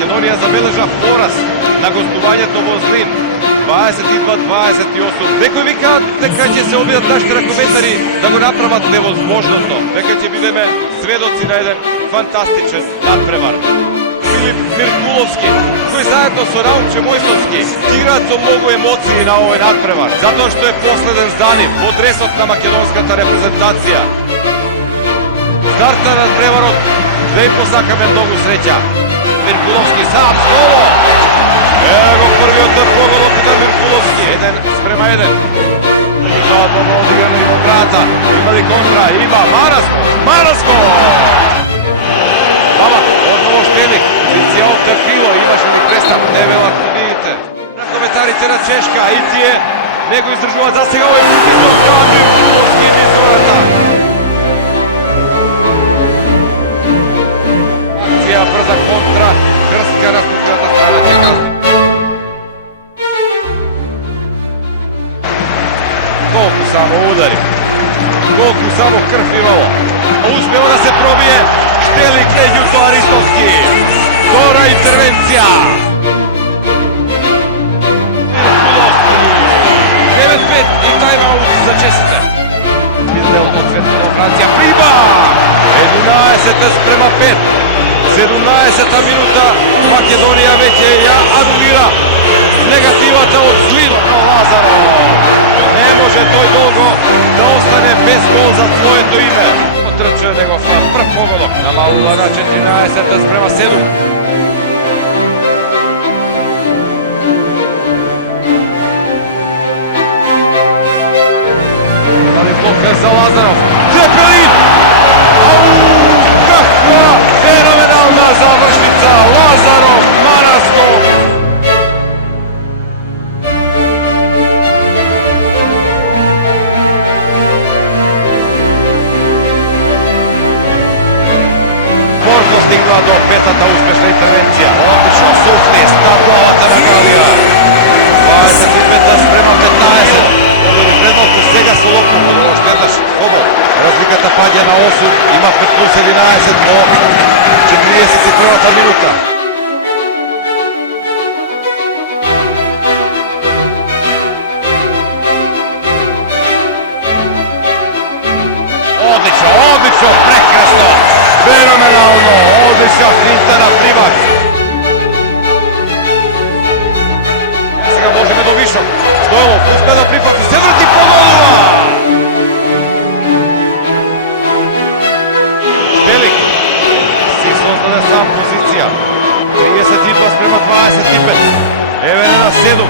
Македонија забележа пораз на гостувањето во Злин. 22-28. Некои викаат дека ќе се обидат нашите ракометари да го направат невозможното. Дека ќе бидеме сведоци на еден фантастичен надпревар. Филип Миркуловски, кој заедно со Раумче Мојсовски играат со многу емоции на овој надпревар, затоа што е последен за нив во дресот на македонската репрезентација. Старта на надпреварот, да им посакаме многу среќа. Миркуловски сам слово. Ево го првиот поголот на Миркуловски. 1-1. Тоа добро одиграно и во брата. Има ли контра? Има. Мараско! Баба, одново Штелик. Позиција овде крило, имаше ли престап? Не велат, видите. Коментарите на Чешка и тие не го издржуваат за сега овој притисок на Миркуловски и Зората. Акција брза контра, Крска на другата страна ќе казни. Колку само удари, колку само крв имало. Успева да се пробие Штелик меѓу Аристовски. Добра интервенција. Миркуловски. 9-5 и тайм-аут за чесите. Видел од цветно Франција. Приба! 11:5. 17-та минута. Македонија веќе ја анулира негативата од Злин. Лазаров. Не може тој долго да остане без гол за своето име. Отрче негов прв поголок. Намалува на 14:7. Дали блокер за Лазаров. Цепелин! Каква феноменална завршница! Лазаров, Мараско! Стигна до петата успешна интервенција. Одлично суфлист на главата на Галија. 25:15. Предното сега со лопта, още еднаш хобо. Разликата паѓа на 8, има 5+11 во 41-та минута. Одлично, прекрасно. Феноменално, одлична финта на Примак. Сега можеме до вишок. Стојлов успе да прифати, се врти по голова. Штелик си создаде сам позиција. 32:25. Еве на 7.